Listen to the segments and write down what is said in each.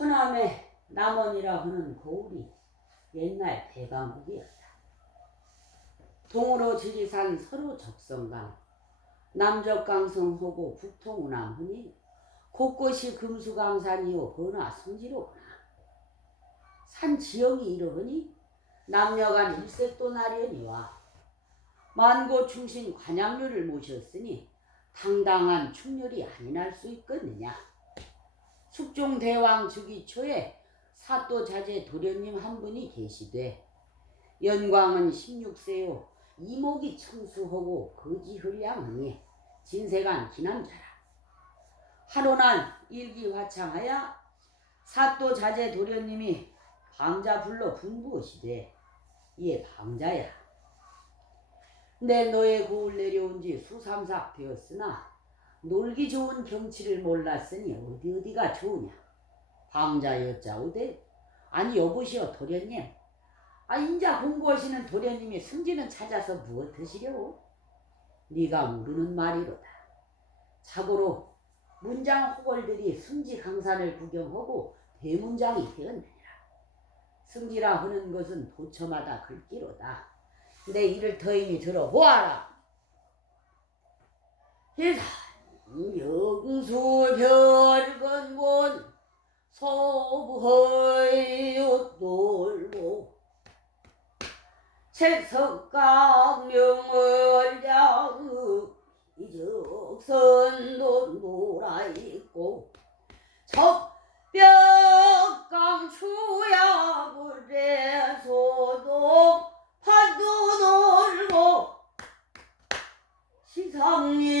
호남의 남원이라 하는 고을이 옛날 대강국이었다. 동으로 지리산 서로 적성강, 남적강성호고 북통운암하니 곳곳이 금수강산이요 번화 성지로구나. 산 지형이 이러하니 남녀간 일색도 나려니와 만고 충신 관양료를 모셨으니 당당한 충렬이 아니날 수 있겠느냐. 숙종 대왕 즉위 초에 사또 자제 도련님 한 분이 계시되 연광은 16세요. 이목이 청수하고 거지 흘량하니 진세간 기남자라. 하루날 일기화창하여 사또 자제 도련님이 방자 불러 분부하시되 이에 방자야. 내 너의 고을 내려온 지 수삼삭 되었으나 놀기 좋은 경치를 몰랐으니 어디 어디가 좋으냐? 방자 여자오되 아니 여보시오 도련님. 아 인자 공부하시는 도련님이 승진은 찾아서 무엇 하시려고 네가 모르는 말이로다. 자고로 문장 호걸들이 승지 강산을 구경하고 대문장이 되었느니라. 승지라 하는 것은 도처마다 글기로다. 내 이를 더이니 들어보아라. 예산 영수 별건곤 서부허이웃 놀고 책석강명을 야의 이적선도 놀아있고 적벽강 추야굴에서도 파도 놀고 시상리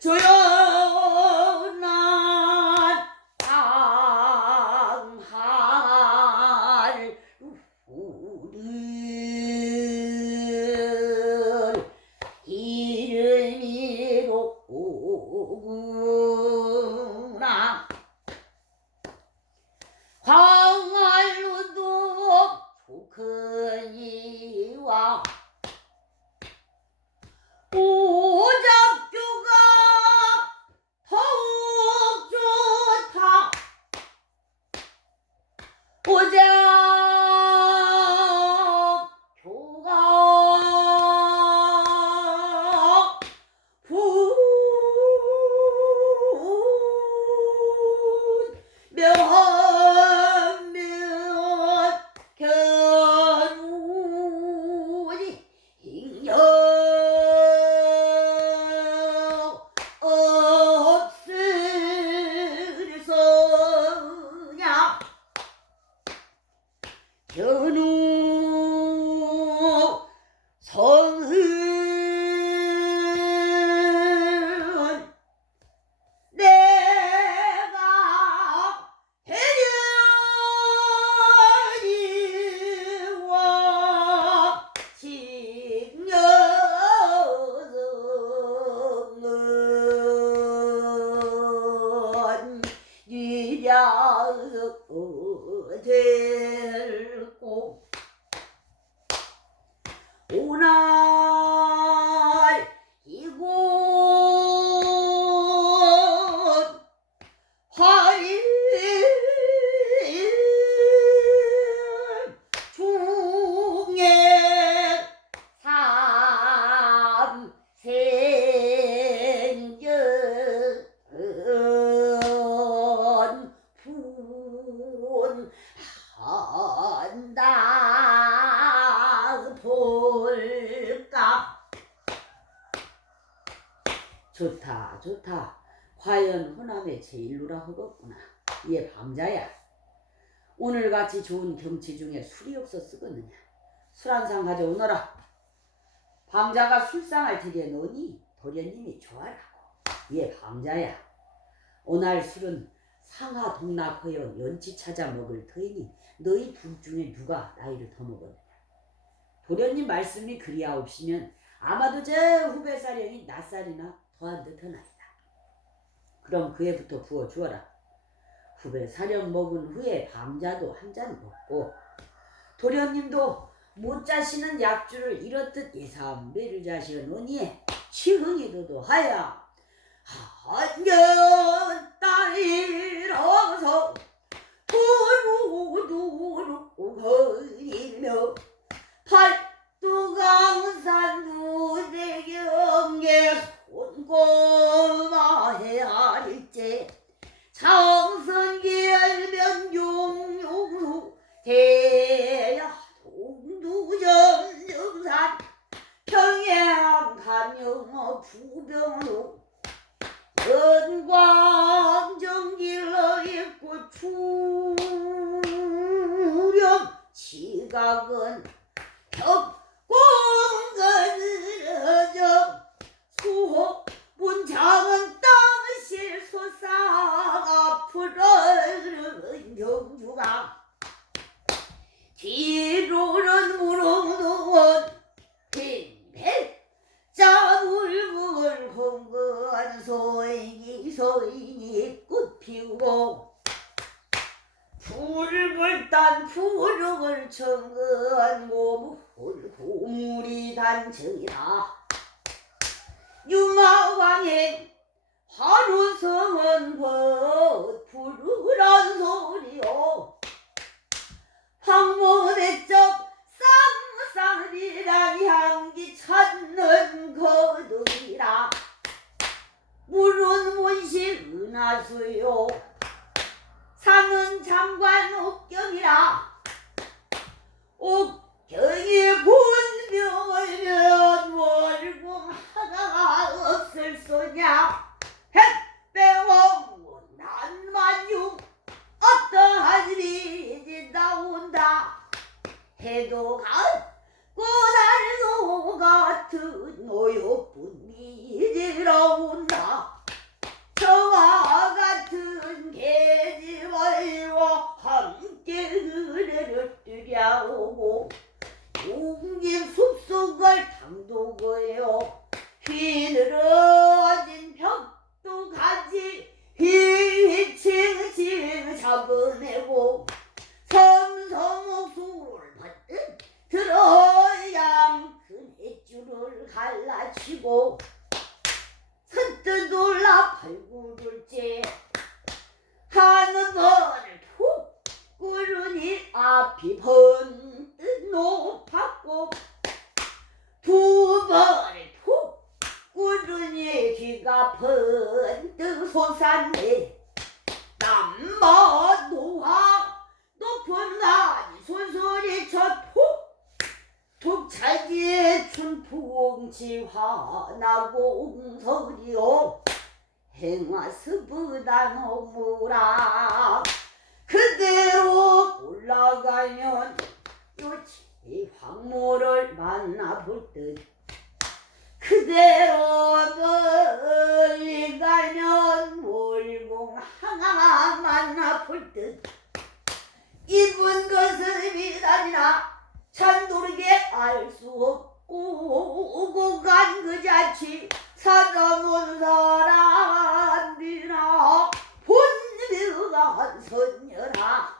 조연 오작 허겠구나. 얘 방자야. 오늘같이 좋은 경치 중에 술이 없어 쓰겠느냐? 술 한 상 가져오너라. 방자가 술상을 들여놓으니 도련님이 좋아라고. 얘 방자야. 오날 술은 상하 동락하여 연치 찾아 먹을 터이니 너희 둘 중에 누가 나이를 더 먹었느냐? 도련님 말씀이 그리하옵시면 아마도 제 후배 사령이 낯살이나 더한 듯하나이다 그럼 그 애부터 부어 주어라. 후배 사령 먹은 후에 방자도 한 잔 먹고 도련님도 못 자시는 약주를 이렇듯 예삼배를 자시오니 치흥이도도 하야 한년 따이러 뒤로는 무릉도원 빈백 자물물 홍건 소인이 소인이 꽃 피우고 붉을 딴 푸르글 청건 모물 고물이 단청이다. 유마왕의 하루성은 벗 만나볼 듯. 그대로 멀리 가면 월공 하나 만나볼 듯. 입은 것은 미달이나 찬도르게 알 수 없고 오고 간 그 자치 살아온 사람이나 본묘가 선녀라.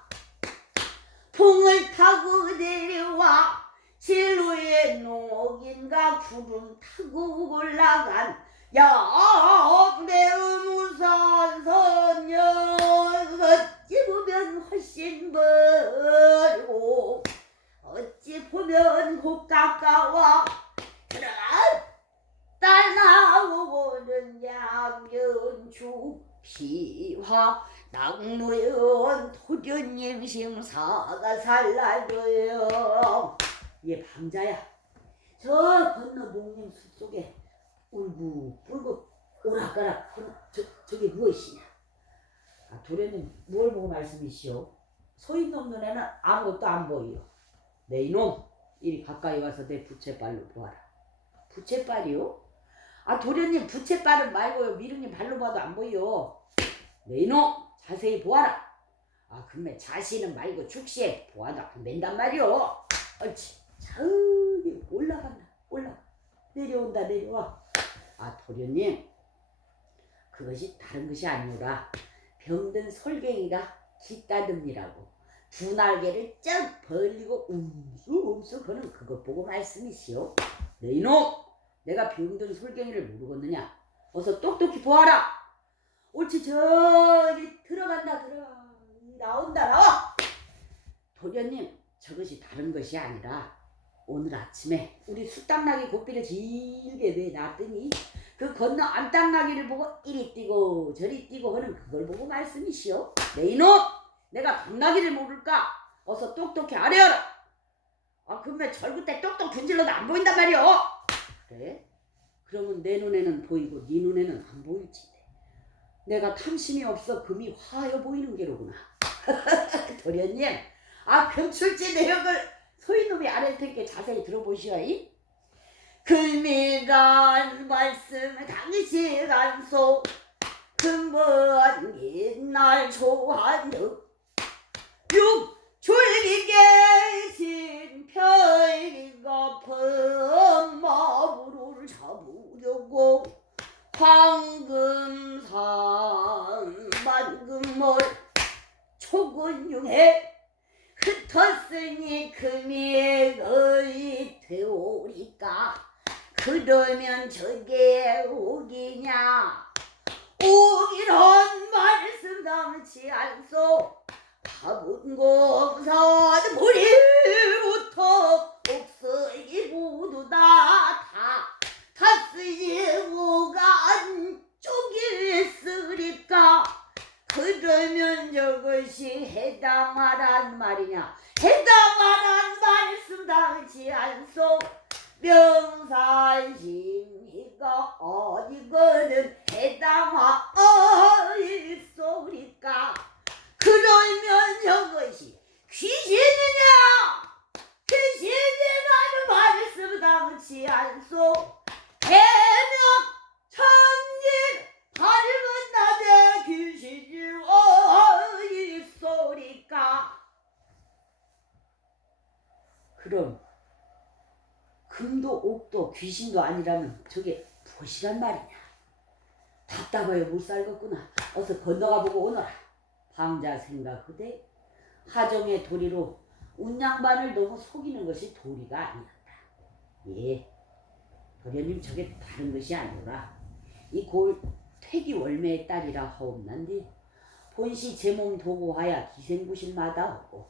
풍을 타고 내려와 진로에 녹인가 구름 타고 올라간 야매운우산 선녀 어찌 보면 훨씬 멀고 어찌 보면 곧 가까워. 그러나 따라오는 양연주 피화 낙무연 도련님 심사가 살라줘요 얘 방자야. 저 건너 목림 숲속에 울고불고 오락가락 하는 저, 저게 무엇이냐. 아, 도련님 뭘 보고 말씀이시오? 소인 놈 눈에는 아무것도 안 보이요 내 이놈 이리 가까이 와서 내 부채발로 보아라. 부채발이요? 아 도련님 부채발은 말고요. 미륵님 발로 봐도 안 보여. 내 이놈 자세히 보아라. 아 근데 자신은 말고 축시에 보아도 안 된단 말이오. 옳지 저기 올라간다 올라 내려온다 내려와. 아 도련님. 그것이 다른 것이 아니오라. 병든 솔갱이가 기따듬니라고 두 날개를 쫙 벌리고 움쑥움쑥 하는 그것 보고 말씀이시오. 내 이놈! 내가 병든 솔갱이를 모르겠느냐? 어서 똑똑히 보아라! 옳지 저기 들어간다 들어가 나온다 나와! 도련님 저것이 다른 것이 아니라 오늘 아침에 우리 숯당나기 고삐를 길게 내놨더니 그 건너 암땅나기를 보고 이리 뛰고 저리 뛰고 하는 그걸 보고 말씀이시오. 내 이놈! 내가 당나기를 모를까? 어서 똑똑히 아뢰어라! 아, 그러면 절구 때 똑똑 분질러도 안 보인단 말이오! 그래? 그러면 내 눈에는 보이고 네 눈에는 안 보일지. 내가 탐심이 없어 금이 화여 보이는 게로구나. 도련님, 아 금출지 내역을 소인놈이 아랠 테니까 자세히 들어보시오 이. 금이란 말씀 당시 간소 금번 옛날 조한득 육 줄기 계신 별이가 범마부를 잡으려고 황금산 만금을 초근융에 흩었으니 금액의 되오리까? 그러면 저게 오기냐? 오기란 말씀 담지 않소. 공산 머리부터 옥석이 모두 다다 탔으니 뭐가 안쪽에 있으리까 그러면 저 것이 해당하란 말이냐? 해당하란 말씀 당치 않소. 명산심이가 어디거든 해당하있소리까 그러면 저것이 귀신이냐? 귀신이라는 말씀 당치 않소 해명 천일 밝은 낮에 귀신이 어디소리까 그럼 금도 옥도 귀신도 아니라면 저게 무엇이란 말이냐? 답답하여 못 살겠구나. 어서 건너가 보고 오너라. 방자 생각하되 하정의 도리로 운양반을 너무 속이는 것이 도리가 아니었다. 예 도련님 저게 다른 것이 아니라. 이 골 퇴기 월매의 딸이라 하옵난디 본시 제 몸 도구하야 기생부실마다 없고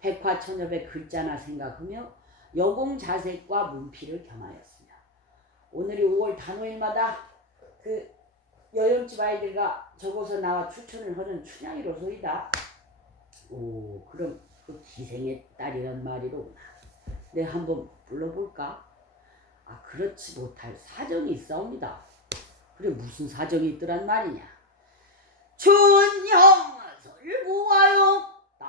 백화천엽의 글자나 생각하며 여공 자색과 문피를 겸하였으며 오늘이 5월 단오일마다 그 여염집 아이들과 저곳에 나와 추천을 하는 춘향이로소이다. 오 그럼 그 기생의 딸이란 말이로구나. 내 한번 불러볼까? 아 그렇지 못할 사정이 있사옵니다. 그래 무슨 사정이 있더란 말이냐? 춘향을 보아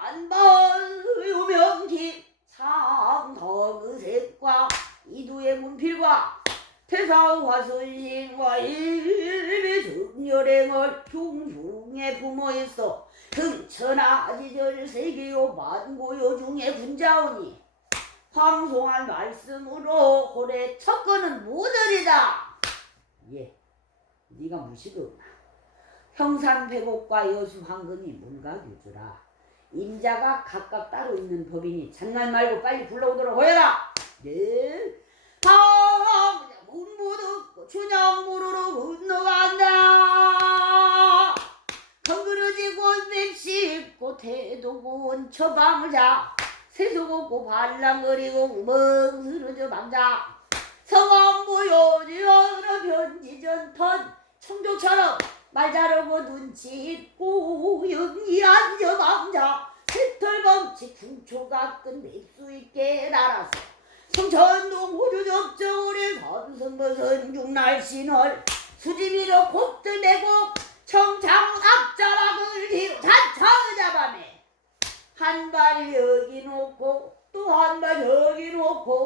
요 난바의 명기 상덕의 색과 이두의 문필과 태사화선신과 일비 정열행을 흉흉에 부모했어. 금천하지절 세계요 만고요 중에 군자오니 황송한 말씀으로 고래 척거는 무들이다. 예 네가 무시도구나? 평산배곡과 여수 황금이 문가규주라 임자가 각각 따로 있는 법이니 장난 말고 빨리 불러오도록 하여라! 네. 방 문무 듣고 춘향 부르러 건너간다. 덩그러지고 맵씹고 태도 고운 처방을 자. 세속 없고 발랑거리고 멍스러져 방자. 성왕보요지 어느 변지전 턴 청조처럼 말 잘하고 눈치 있고 영리한 저 방자 깃털검치 궁초가 끈 맵수 있게 날아서 성천동 호주적정우리 선성버선 육날신월 수지미로 곱들대고 청창 앞자락을 뒤로 자창을 잡아매 한발 여기 놓고 또 한 발 여기 놓고